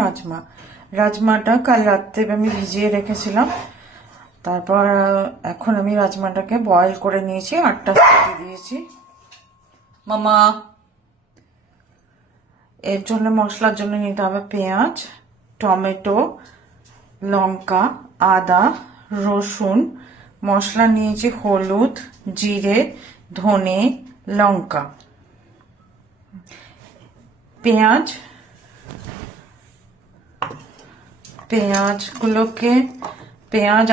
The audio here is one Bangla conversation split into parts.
রাজমা রাজমাটা কাল রাত্রে আমি ভিজিয়ে রেখেছিলাম। তারপর এখন আমি রাজমাটাকে বয়েল করে নিয়েছি, 8টা সিটি দিয়েছি। মামা এর জন্য মশলার জন্য নিতে হবে পেঁয়াজ, টমেটো, লঙ্কা, আদা, রসুন। মশলা নিয়েছি হলুদ, জিরে, ধনে, লঙ্কা। পেঁয়াজ,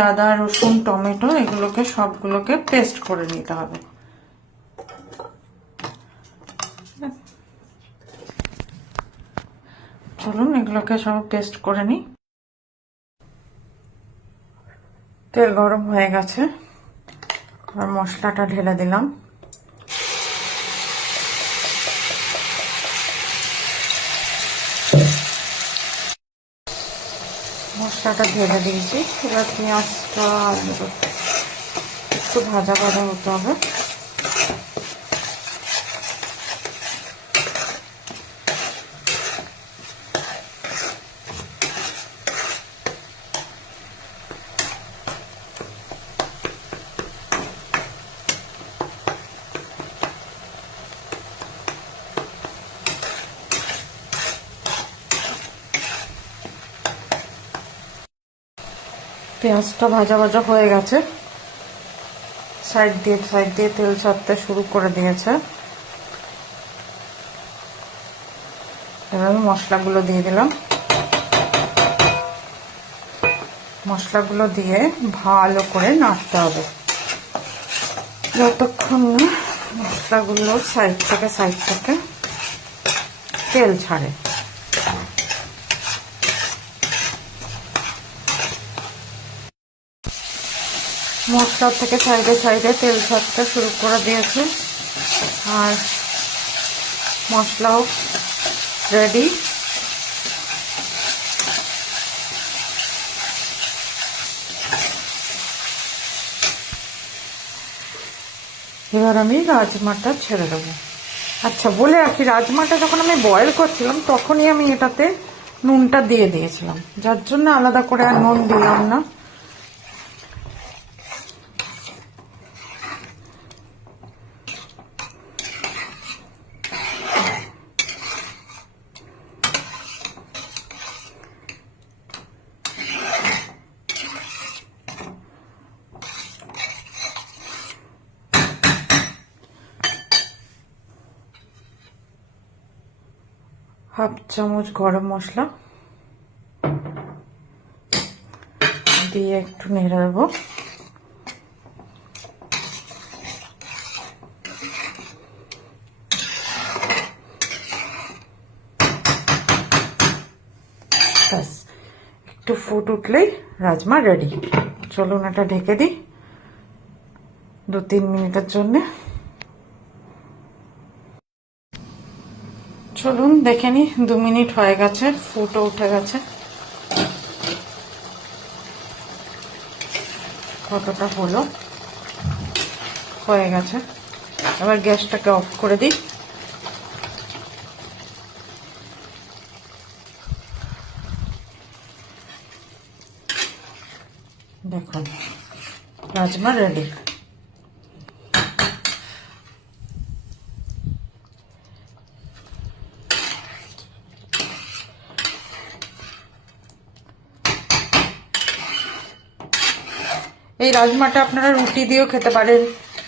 আদা, রসুন, টমেটো এগুলোকে সবগুলোকে পেস্ট করে নিতে হবে। চলুন এগুলোকে সব পেস্ট করে নিই। তেল গরম হয়ে গেছে, আর মশলাটা ঢেলে দিলাম। মশলাটা ঢেলে দিয়েছি, এবার পেঁয়াজটা একটু ভাজা ভাজা হতে হবে। পেঁয়াজটা ভাজা ভাজা হয়ে গেছে, সাইড দিয়ে তেল ছাড়তে শুরু করে দিয়েছে। এবার আমি মশলাগুলো দিয়ে দিলাম। মশলাগুলো দিয়ে ভালো করে নাড়তে হবে যতক্ষণ না মশলাগুলো সাইড থেকে তেল ছাড়ে। মশলা থেকে সাইডে তেল ছাড়তে শুরু করে দিয়েছে, আর মশলাও রেডি। এবার আমি রাজমাটা ছেড়ে দেবো। আচ্ছা বলে রাখি, রাজমাটা যখন আমি বয়েল করছিলাম তখনই আমি এটাতে নুনটা দিয়ে দিয়েছিলাম, যার জন্য আলাদা করে আর নুন দিলাম না। হাফ চামচ গরম মশলা দিয়ে একটু নেড়ে দেবো। ব্যাস, একটু ফুট উঠলেই রাজমা রেডি। চলুন এটা ঢেকে দিই 2-3 মিনিটের জন্য। চলুন দেখে নি, 2 মিনিট হয়ে গেছে, ফুটও উঠে গেছে। কতটা হলো, হয়ে গেছে। এবার গ্যাসটাকে অফ করে দিই। দেখুন রাজমা রেডি। এই রাজমাটা আপনারা রুটি দিয়েও খেতে পারেন,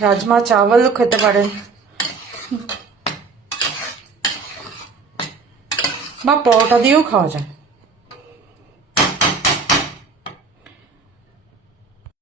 রাজমা চাওয়ালও খেতে পারেন, বা পরোটা দিয়েও খাওয়া যায়।